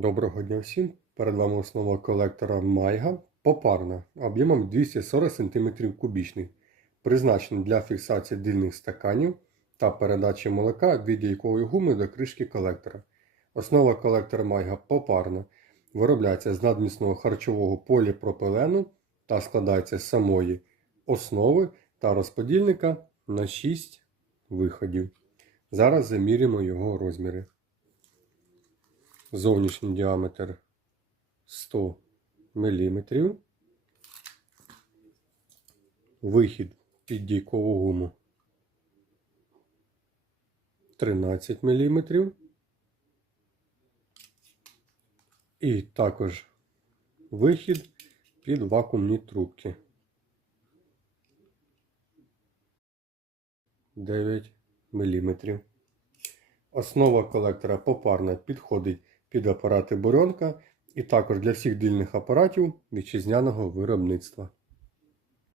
Доброго дня всім! Перед вами основа колектора Майга попарна об'ємом 240 см кубічний, призначений для фіксації дильних стаканів та передачі молока від яйкової гуми до кришки колектора. Основа колектора Майга попарна виробляється з надмісного харчового поліпропилену та складається з самої основи та розподільника на 6 виходів. Зараз заміряємо його розміри. Зовнішній діаметр 100 мм. Вихід під дійкову гуму 13 мм. І також вихід під вакуумні трубки 9 мм. Основа колектора попарна підходить під апарати Боронка і також для всіх дильних апаратів вітчизняного виробництва.